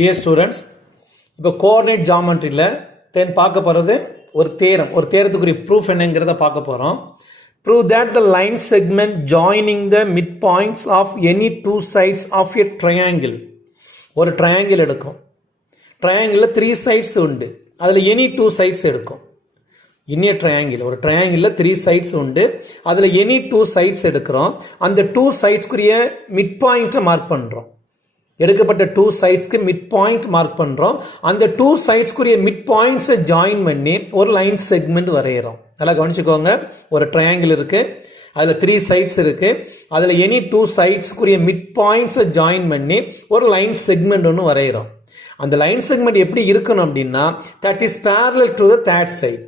Dear students, இப்போ coordinate ஜாமெட்ரியில் தென் பார்க்க போகிறது ஒரு தேரத்துக்குரிய ப்ரூஃப் என்னங்கிறத பார்க்க போகிறோம். Prove that the line segment joining the midpoints of any two sides of a triangle. ஒரு ட்ரையாங்கிள் எடுக்கும். ட்ரையாங்கிளில் 3 sides உண்டு. அதில் எனி 2 sides எடுக்கும். இன்னிய ட்ரையாங்கிள் ஒரு ட்ரையாங்கிளில் 3 sides உண்டு. அதில் எனி 2 sides எடுக்கிறோம். அந்த 2 sidesக்குரிய மிட் பாயிண்ட்டை மார்க் பண்ணுறோம். எடுக்கப்பட்ட 2 சைட்ஸ்க்கு மிட் பாயிண்ட் மார்க் பண்ணுறோம். அந்த 2 சைட்ஸ்க்குரிய மிட் பாயிண்ட்ஸை ஜாயின் பண்ணி ஒரு லைன் செக்மெண்ட் வரைகிறோம். நல்லா கவனிச்சுக்கோங்க. ஒரு ட்ரையாங்கிள் இருக்குது, அதில் 3 sides இருக்குது. அதில் எனி 2 சைட்ஸ்க்குரிய மிட் பாயிண்ட்ஸை ஜாயின் பண்ணி ஒரு லைன் செக்மெண்ட் ஒன்று வரைகிறோம். அந்த லைன் செக்மெண்ட் எப்படி இருக்கணும் அப்படின்னா, that is parallel to the third side.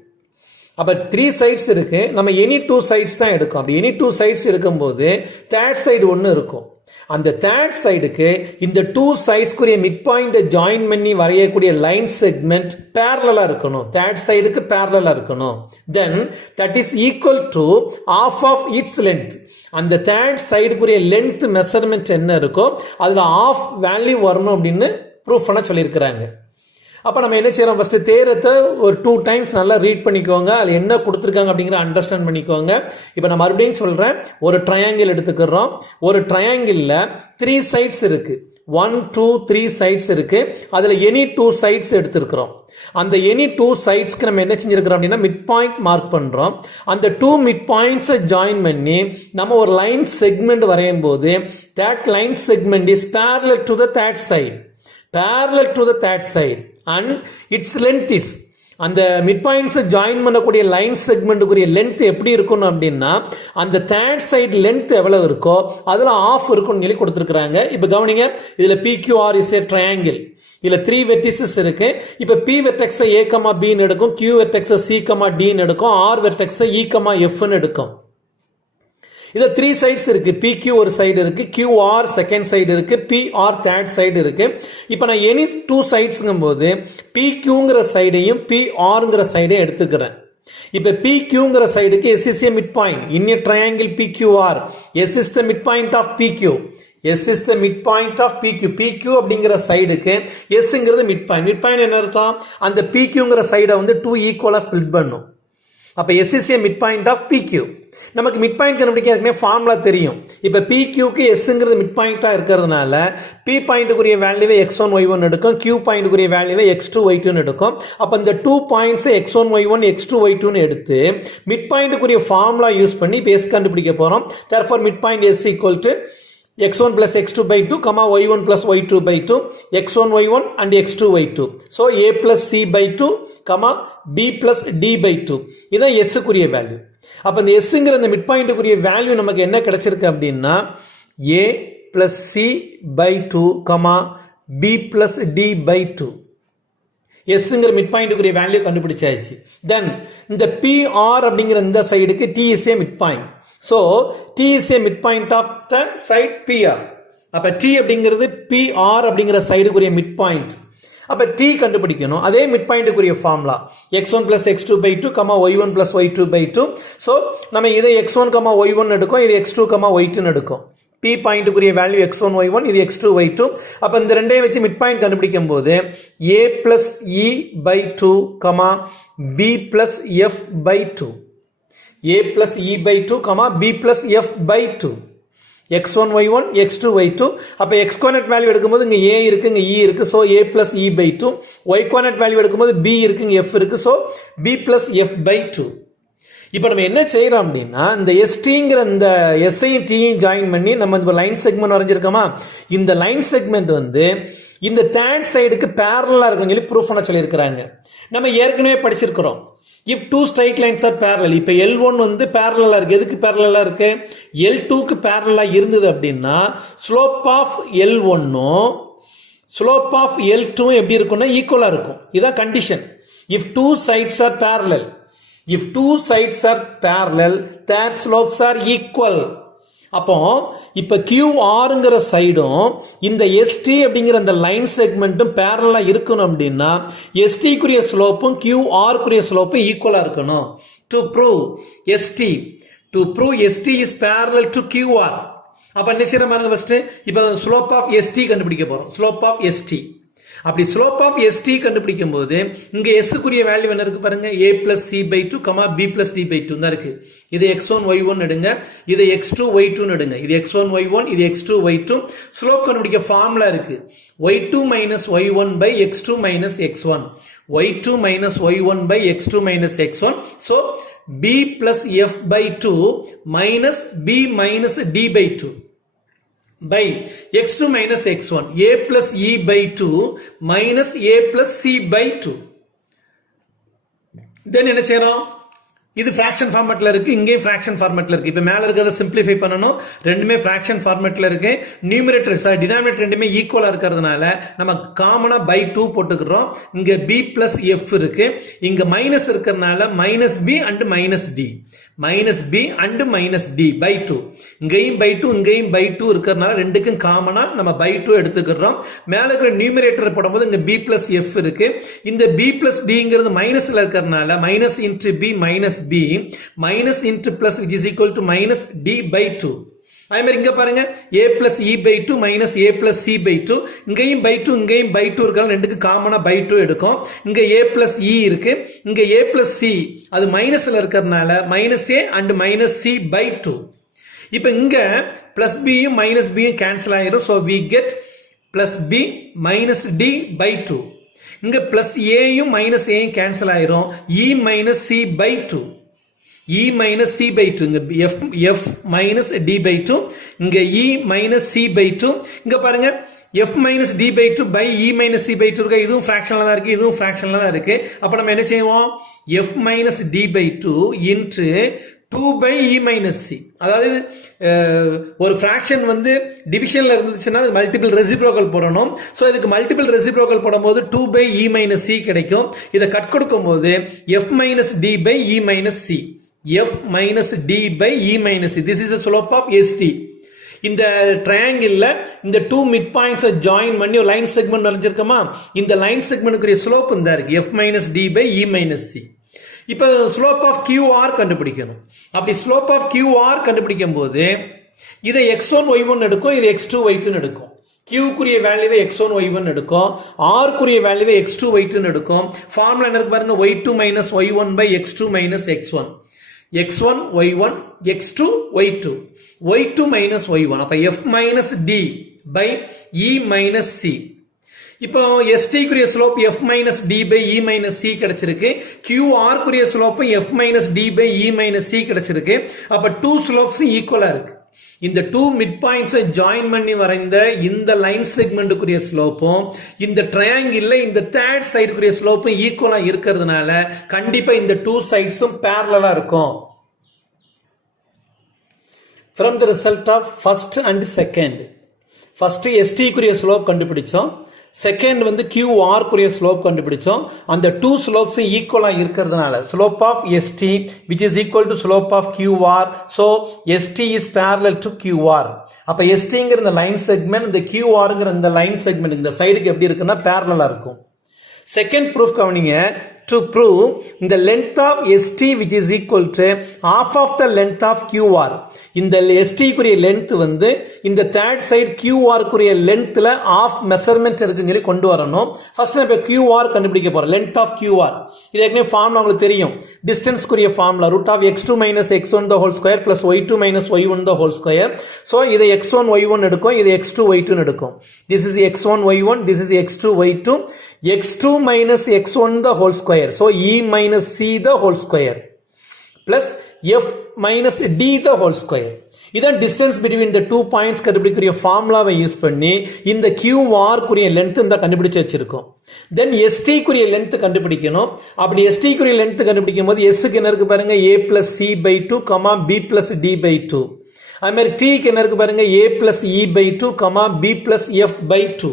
அப்போ 3 sides இருக்குது, நம்ம எனி 2 sides தான் எடுக்கும். அப்படி எனி 2 sides இருக்கும்போது தேர்ட் சைடு ஒன்று இருக்கும். அந்த தேர்ட் சைடுக்கு இந்த 2 சைட்ஸ்க்குரிய மிட் பாயிண்டை ஜாயின் பண்ணி வரையக்கூடிய லைன் செக்மெண்ட் பேரலா இருக்கணும். தேர்ட் சைடுக்கு பேரலா இருக்கணும். Then that is equal to half of its length. அந்த தேர்ட் சைடுக்குரிய லென்த் மெஷர்மெண்ட் என்ன இருக்கோ அதில் ஆஃப் வேல்யூ வரணும் அப்படின்னு ப்ரூஃப் பண்ண சொல்லியிருக்கிறாங்க. அப்போ நம்ம என்ன செய்யறோம், ஃபர்ஸ்ட் தேரத்தை ஒரு 2 times நல்லா ரீட் பண்ணிக்கோங்க. அதில் என்ன கொடுத்துருக்காங்க அப்படிங்கிற அண்டர்ஸ்டாண்ட் பண்ணிக்கோங்க. இப்போ நான் மறுபடியும் சொல்கிறேன். ஒரு ட்ரையாங்கிள் எடுத்துக்கிறோம். ஒரு ட்ரையாங்கிளில் 3 sides இருக்கு. 1 2 3 sides இருக்கு. அதில் எனி 2 sides எடுத்துருக்கிறோம். அந்த எனி 2 sidesக்கு நம்ம என்ன செஞ்சிருக்கிறோம் அப்படின்னா மிட் பாயிண்ட் மார்க் பண்ணுறோம். அந்த 2 மிட் பாயிண்ட்ஸை ஜாயின் பண்ணி நம்ம ஒரு லைன் செக்மெண்ட் வரையும் போது that line segment is parallel to the third side. Parallel to the third side and its length is, அந்த மிட் பாயிண்ட்ஸை ஜாயின் பண்ணக்கூடிய லைன் செக்மெண்ட்டுக்குரிய லென்த் எப்படி இருக்கணும் அப்படின்னா, அந்த தேர்ட் சைடு லென்த் எவ்வளோ இருக்கோ அதில் ஆஃப் இருக்கும்னு சொல்லி கொடுத்துருக்குறாங்க. இப்போ கவனிங்க, இதில் PQR இஸ் ஏ ட்ரையாங்கிள். இதில் 3 vertices இருக்கு. இப்போ P வெர்டெக்ஸை A, Bன்னு எடுக்கும், Q வெர்டெக்ஸை C, Dன்னு எடுக்கும், R வெர்டெக்ஸை E, Fன்னு எடுக்கும். இது 3 sides இருக்கு. PQ ஒரு சைடு இருக்கு, QR செகண்ட் சைடு இருக்கு, PR தேர்ட் சைடு இருக்கு. இப்போ நான் எனி 2 sidesங்கும் போது PQங்கிற சைடையும் PRங்கிற சைடையும் எடுத்துக்கிறேன். இப்போ PQங்கிற சைடுக்கு S is a midpoint in a triangle PQR. S is the midpoint of PQ. S is the midpoint of PQ. PQ அப்படிங்கிற சைடுக்கு Sங்கிறது midpoint. midpoint என்ன அர்த்தம், அந்த PQங்கிற சைடை வந்து 2 ஈக்குவலாக ஸ்பிளிட் பண்ணும். அப்போ S is a midpoint of PQ. நமக்கு மிட் பாயிண்ட் கண்டுபிடிக்க ஏற்கனவே ஃபார்முலா தெரியும். இப்போ PQக்கு Sங்கிறது மிட் பாயிண்டாக இருக்கிறதுனால P பாயிண்ட்டுக்குரிய வேல்யூவை X1 Y1 எடுக்கும், Q பாயிண்ட்டுக்குரிய வேல்யூவை X2 Y2 எடுக்கும். அப்போ இந்த 2 பாயிண்ட்ஸை X1 Y1 X2 Y2 எடுத்து மிட் பாயிண்ட்டுக்குரிய ஃபார்முலா யூஸ் பண்ணி இப்போ S கண்டுபிடிக்க போகிறோம். Therefore mid point S equal to x1 plus x2 by 2, y1 plus y2 by 2, x1 y1 and x2 y2. So a plus c by 2, b plus d by 2. இதான் s குரிய value. அப்போ இந்த sங்கிற இந்த mid பாயிண்ட்டுக்குரிய value நமக்கு என்ன கிடைச்சிருக்கு அப்படின்னா a plus c by 2, b plus d by 2. எஸ்ங்கிற மிட் பாயிண்ட்டுக்குரிய வேல்யூ கண்டுபிடிச்சாச்சு. தென் இந்த PR அப்படிங்கிற இந்த சைடுக்கு T is a mid point. So T is a midpoint of the side PR. அப்போ T அப்படிங்கிறது PR அப்படிங்கிற சைடுக்குரிய மிட் பாயிண்ட். அப்போ T கண்டுபிடிக்கணும். அதே மிட் பாயிண்ட்டுக்குரிய formula x1 plus x2 by 2, y1 plus y2 by 2. So நம்ம இதை x1, y1 எடுக்கும், இது x2, y2 எடுக்கும். P பாயிண்ட்டுக்குரிய வேல்யூ x1 y1, இது x2 y2. அப்போ இந்த ரெண்டையும் வச்சு மிட் பாயிண்ட் கண்டுபிடிக்கும் போது a plus e by 2, b plus f by 2. a plus e by 2, b plus f by 2. x1 y1 x2 y2. அப்போ x கோஆர்டினேட் வேல்யூ எடுக்கும்போது இங்கே a இருக்கு, இங்கே e இருக்கு. So a plus e by 2. y coordinate value எடுக்கும்போது b இருக்கு, இங்கே f இருக்கு. So b plus f by 2. இப்போ நம்ம என்ன செய்யறோம் அப்படின்னா, இந்த STங்கிற இந்த எஸ்ஐயும் டீயும் ஜாயின் பண்ணி நம்ம இந்த லைன் செக்மெண்ட் வரைஞ்சிருக்கோமா, இந்த லைன் செக்மெண்ட் வந்து இந்த தேர்ட் சைடுக்கு பேரலா இருக்குன்னு சொல்லி ப்ரூஃப் பண்ண சொல்லியிருக்கிறாங்க. நம்ம ஏற்கனவே படிச்சிருக்கிறோம். If 2 straight lines are parallel. இப்போ L1 வந்து பேரலா இருக்கு. எதுக்கு பேரலா இருக்கு, L2க்கு பேரலா இருந்தது அப்படின்னா ஸ்லோப் ஆஃப் L1ம் ஸ்லோப் ஆஃப் L2 எப்படி இருக்கும்னா ஈக்குவலா இருக்கும். இதான் condition. If 2 sides are parallel. If 2 sides are parallel, their slopes are equal. அப்போ இப்போ QRங்கிற சைடும் இந்த ST அப்படிங்கிற அந்த லைன் செக்மெண்ட்டும் பேரலா இருக்கணும் அப்படின்னா STக்குரிய ஸ்லோப்பும் QRக்குரிய ஸ்லோப்பும் ஈக்குவலா இருக்கணும். To prove ST is parallel to QR. அப்போ என்ன செய்யறோம் பாருங்க, ஃபர்ஸ்ட் இப்போ ஸ்லோப் ஆஃப் ST கண்டுபிடிக்க போறோம். ஸ்லோப் ஆஃப் ST அப்படி ஸ்லோப் ஆஃப் எஸ்டி கண்டுபிடிக்கும் போது இங்க எஸ் குரிய வேல்யூ என்ன இருக்கு பாருங்க, a plus C by two comma B plus D by two தான் இருக்கு. இது x1 y1 எடுங்க, இது x2 y2 எடுங்க. இது x1 y1, இது x2 y2. ஸ்லோப் கண்டுபிடிக்க ஃபார்முலா இருக்கு, y2 minus y1 by x2 minus x1, y2 minus y1 by x2 minus x1. so b plus f by 2 minus b minus d by 2 by x2 minus x1, a plus e by 2 minus a plus c by 2. then என்ன செய்யறோம், இது fraction formatல இருக்கு, இங்கே fraction formatல இருக்கு. இப்ப மேல இருக்கறத simplify பண்ணனும், ரெண்டுமே fraction formatல இருக்கு. numerator denominator ரெண்டுமே ஈக்குவலா இருக்கிறதுனால நம்ம காமனா by 2 போட்டுக்கிறோம். இங்க b plus f இருக்கு, இங்க மைனஸ் இருக்கிறதுனால minus b and minus d, minus b and minus d by 2. இங்கேயும் by 2 இங்கேயும் by 2 இருக்கிறதுனால ரெண்டுக்கும் காமனா நம்ம by 2 எடுத்துக்கிறோம். மேல இருக்கிற numerator போடும்போது இங்க b plus f இருக்கு, இந்த b plus dங்கிறது மைனஸ்ல இருக்கிறதுனால minus into b minus b minus into plus which is equal to minus d by 2. அதே மாதிரி இங்க பாருங்க a plus e by 2 minus a plus c by 2, இங்கேயும் by 2 இங்கேயும் by 2 இருக்கால ரெண்டுக்கு காமனா by 2 எடுக்கும். இங்க a plus e இருக்கு, இங்க a plus c அது மைனஸ்ல இருக்கிறதுனால minus a and minus c by 2. இப்போ இங்க plus b யும் minus b யும் கேன்சல் ஆயிரும், so we get plus b minus d by 2. இங்க plus a யும் minus a யும் கேன்சல் ஆயிரும், e minus c by 2, e minus c by 2. இங்க f minus d by 2, இங்க e minus c by 2. இங்க பாருங்க f minus d by 2 by e minus c by 2 இருக்கு, இதுவும் ஃபிராக்ஷனலா தான் இருக்கு, இதுவும் ஃபிராக்ஷனலா தான் இருக்கு. அப்ப நம்ம என்ன செய்வோம், f minus d by 2 into 2 by e minus c. அதாவது ஒரு ஃபிராக்ஷன் வந்து டிவிஷன்ல இருந்துச்சுன்னா அது மல்டிபிள் ரெசிப்ரோக்கல் போடணும். சோ இதுக்கு மல்டிபிள் ரெசிப்ரோக்கல் போடும்போது 2 by e minus c கிடைக்கும். இத கட் கொடுக்கும்போது f minus d by e minus c, f minus d by e minus c. This is the slope of ST. இந்த ட்ரையாங்கிள்ல இந்த 2 மிட் பாயிண்ட்ஸ் ஜாயின் பண்ணி ஒரு line segment வரைஞ்சிருக்கோமா, இந்த line செக்மெண்ட்க்குரிய slope இந்த இருக்கு f minus d by e minus c. இப்போ slope of QR கண்டுபிடிக்கணும். அப்படி ஸ்லோப் ஆஃப் QR கண்டுபிடிக்கும் போது இதை x1 y1 எடுக்கும், இது x2 y2 எடுக்கும். Q குரிய வேல்யூவை x1 y1 எடுக்கும், R குரிய வேல்யூவை x2 y2 எடுக்கும். ஃபார்முலா என்ன இருக்கு பாருங்க, y2 minus y1 by x2 minus x1, x1 y1 x2 y2, y2 minus y1. அப்ப f minus d by e minus c. இப்போ ST குரிய slope f minus d by e minus c கிடைச்சிருக்கு, QR குரிய slope f minus d by e minus c கிடைச்சிருக்கு. அப்ப 2 slopes ஈக்குவலா இருக்கு. இந்த 2 மிட் பாயிண்ட்ஸ் ஜாயின் பண்ணி வரைந்த இந்த லைன் செக்மெண்ட்டுக்குரிய ஸ்லோப்பும் இந்த ட்ரையாங்கிள்ல இந்த தேர்ட் சைடுக்குரிய ஸ்லோப்பும் ஈக்குவலா இருக்கிறதுனால கண்டிப்பா இந்த 2 சைட்ஸும் parallel-ஆ இருக்கும். From the result of first and second, first ST குரிய ஸ்லோப் கண்டுபிடிச்சோம், செகண்ட் வந்து QR குரிய ஸ்லோப் கண்டுபிடிச்சோம். அந்த 2 ஸ்லோப்ஸ் ஈக்குவலா இருக்கிறதுனால slope of ST which is equal to slope of QR, so ST is parallel to QR. அப்ப STங்கிற இந்த லைன் செக்மெண்ட் இந்த QRங்கிற இந்த லைன் செக்மெண்ட் இந்த சைடுக்கு எப்படி இருக்குன்னா parallel-ஆ இருக்கும். செகண்ட் ப்ரூஃப் கவனிங்க, to prove the length of ST which is equal to half of the length of QR. இந்த ST குரிய லென்த் வந்து இந்த third side QR குரிய லென்த்ல half measurement இருக்குன்னு சொல்லி கொண்டு வரணும். ஃபர்ஸ்ட் நம்ம QR கண்டுபிடிக்க போறோம், length of QR. இது ஏற்கனவே ஃபார்முலா உங்களுக்கு தெரியும், distance குரிய formula √ x2 minus x1 the whole square plus y2 minus y1 the whole square. So இதை x1 y1 எடுக்கும், இது x2 y2 எடுக்கும். This is x1 y1, this is x2 y2, x2 minus x1 the whole square, so e minus c the whole square plus f minus d the whole square. இதான் distance between the 2 points கண்டுபிடிக்கிற ஃபார்முலாவை use பண்ணி இந்த QR குரிய length இந்த கண்டுபிடிச்சு வச்சிருக்கோம். தென் ST குரிய length கண்டுபிடிக்கணும். அப்படி ST குரிய லென்த் கண்டுபிடிக்கும் போது S க்கு என்ன இருக்கு பாருங்க, a plus c by 2, b plus d by 2. அதே மாதிரி T க்கு என்ன இருக்கு பாருங்க, a plus e by 2, b plus f by 2.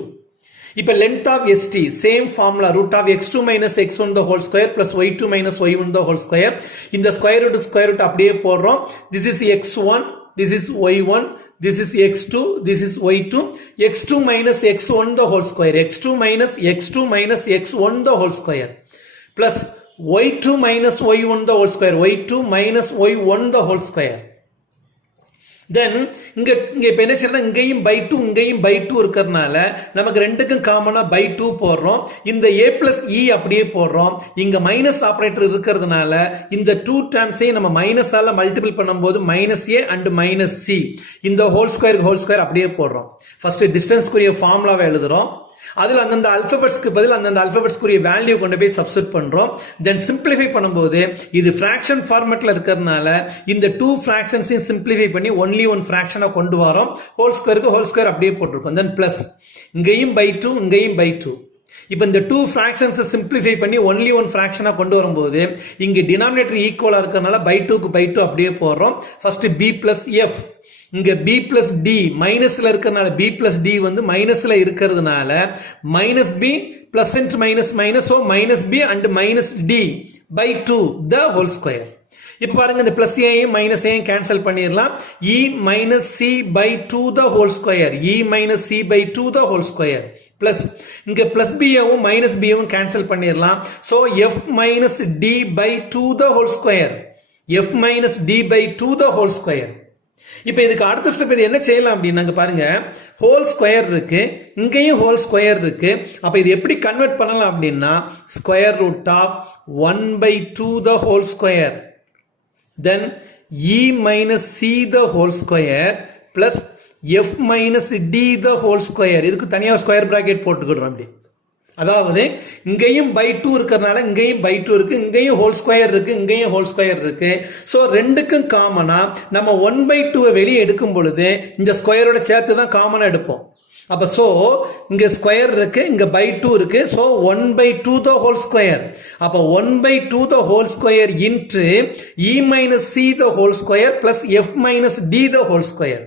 இப்ப length of ST same formula √ x2 minus x1 the whole square plus y2 minus y1 the whole square. இந்த square root அப்படியே போடுறோம். This is x1, this is y1, this is x2, this is y2, x2 minus x1 the whole square, x2 minus x1 the whole square plus y2 minus y1 the whole square, y2 minus y1 the whole square. தென் இங்க இப்ப என்ன செய்யறோம், இங்கேயும் by two இங்கேயும் by two இருக்கிறதுனால நமக்கு ரெண்டுக்கும் காமனா பை டூ போடுறோம். இந்த a பிளஸ் இ அப்படியே போடுறோம். இங்க மைனஸ் ஆபரேட்டர் இருக்கிறதுனால இந்த டூ டேர்ம்ஸையும் நம்ம மைனஸ் ஆல மல்டிபிள் பண்ணும்போது minus A and minus C, இந்த ஹோல் ஸ்கொயர் அப்படியே போடுறோம். ஃபர்ஸ்ட் டிஸ்டன்ஸ்க்குரிய ஃபார்முலாவை எழுதுறோம். அதில் அந்தந்த அல்பபெட்ஸ்க்கு பதில் அந்தந்த அல்பபெட்ஸ்க்குரிய வேல்யூ கொண்டு போய் சப்ஸ்டிட் பண்றோம். தென் சிம்பிளிஃபை பண்ணும்போது இது ஃபிராக்ஷன் ஃபார்மேட்ல இருக்கிறதுனால இந்த டூ ஃபிராக்ஷன்ஸையும் சிம்பிளிஃபை பண்ணி ஒன்லி ஒன் ஃபிராக்ஷனா கொண்டு வரோம். ஹோல் ஸ்கொயர் அப்படியே போட்டிருக்கோம். தென் பிளஸ் இங்கேயும் பை டூ இங்கேயும் பை டூ. இப்போ இந்த டூ ஃபிராக்ஷன்ஸை சிம்பிளிஃபை பண்ணி ஒன்லி ஒன் ஃபிராக்ஷனா கொண்டு வரும்போது இங்க டினாமினேட்டர் ஈக்குவலா இருக்கிறதுனால பை டூக்கு பை டூ அப்படியே போடுறோம். ஃபர்ஸ்ட் பி பிளஸ் எஃப், இங்க b பிளஸ் டி மைனஸ்ல இருக்கிறதுனால b பிளஸ் டி வந்து மைனஸ்ல இருக்கிறதுனால minus B plus into minus minus, so minus B and minus D by two the whole square. இப்ப பாருங்க இந்த பிளஸ் ஏயும் மைனஸ் ஏயும் கேன்சல் பண்ணிடலாம். E minus C by two the whole square, E minus C by two the whole square plus இங்க plus பியவும் minus பியவும் cancel பண்ணிடலாம். So F minus D by two the whole square, F minus D by two the whole square. இப்போ இதுக்கு அடுத்த step இது என்ன செய்யலாம் அப்படின்னாங்க பாருங்க, ஹோல் ஸ்கொயர் இருக்கு, இங்கேயும் ஹோல் ஸ்கொயர் இருக்கு. அப்ப இது எப்படி கன்வெர்ட் பண்ணலாம் அப்படின்னா square root of 1/2 the whole square, then E minus C the whole square plus F minus D the whole square. இதுக்கு தனியாக ஸ்கொயர் பிராக்கெட் போட்டுக்கிடுறோம். அப்படி அதாவது இங்கேயும் பை டூ இருக்கிறதுனால இங்கேயும் பை டூ இருக்கு, இங்கேயும் ஹோல் ஸ்கொயர் இருக்கு, இங்கேயும் ஹோல் ஸ்கொயர் இருக்கு. ஸோ ரெண்டுக்கும் காமனா நம்ம 1/2 வெளியே எடுக்கும் பொழுது இந்த ஸ்கொயரோட சேர்த்து தான் காமனா எடுப்போம். அப்ப சோ இங்க ஸ்கொயர் இருக்கு, இங்க பை டூ இருக்கு. So 1/2 the whole square. அப்ப 1/2 the whole square into E minus C the whole square plus F minus D the whole square.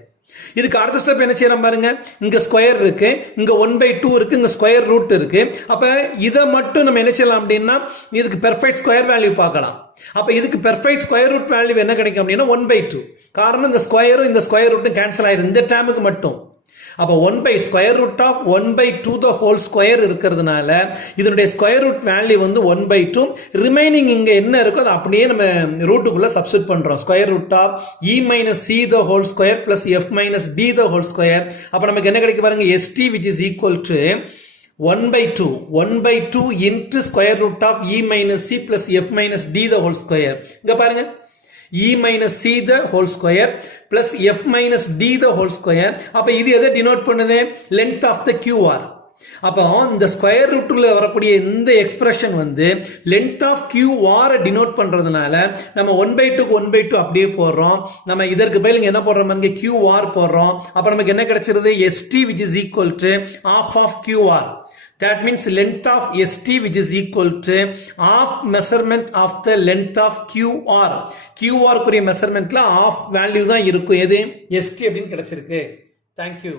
இதுக்கு அடுத்த ஸ்டெப் என்ன செய்யறோம் பாருங்க, இங்க ஸ்கொயர் இருக்கு, இங்க 1/2 இருக்கு, இங்க ஸ்கொயர் ரூட் இருக்கு. அப்ப இதை மட்டும் நம்ம என்ன செய்யலாம் அப்படின்னா இதுக்கு பெர்ஃபெக்ட் ஸ்கொயர் வேல்யூ பார்க்கலாம். அப்ப இதுக்கு பெர்ஃபெக்ட் ஸ்கொயர் ரூட் வேல்யூ என்ன கிடைக்கும் அப்படின்னா 1/2. காரணம் இந்த ஸ்கொயரும் இந்த ஸ்கொயர் ரூட்டும் கேன்சல் ஆயிரும் இந்த டேர்முக்கு மட்டும். அப்ப 1/square root of 1/2 the whole square இருக்கிறதுனால இதனுடைய ஸ்கொயர் ரூட் வேல்யூ வந்து 1/2. ரிமைனிங் இங்க என்ன இருக்கோ அதை அப்படியே நம்ம ரூட்டுக்குள்ள சப்ஸ்டிட் பண்றோம். Square root of e minus c the whole square plus f minus d the whole square. அப்ப நமக்கு என்ன கிடைக்கும் பாருங்க, st which is equal to 1/2 into square root of e minus c plus f minus d the whole square. இங்க பாருங்க, e minus c the whole square plus f minus d the whole square. அப்ப இது எதை denote பண்ணுது, length of the QR. அப்போ இந்த square ரூட்ல வரக்கூடிய இந்த எக்ஸ்பிரஷன் வந்து length of QR டினோட் பண்றதுனால நம்ம 1/2க்கு 1/2 அப்படியே போடுறோம். நம்ம இதற்கு பதில் என்ன போடுறோம், இங்க QR போடுறோம். அப்ப நமக்கு என்ன கிடைச்சிருது, st which is equal to half of QR. That means length of ST which is equal to half measurement of the length of QR. QR குரிய மெஷர்மெண்ட்ல half value தான் இருக்கும். எது ST அப்படின்னு கிடைச்சிருக்கு. Thank you.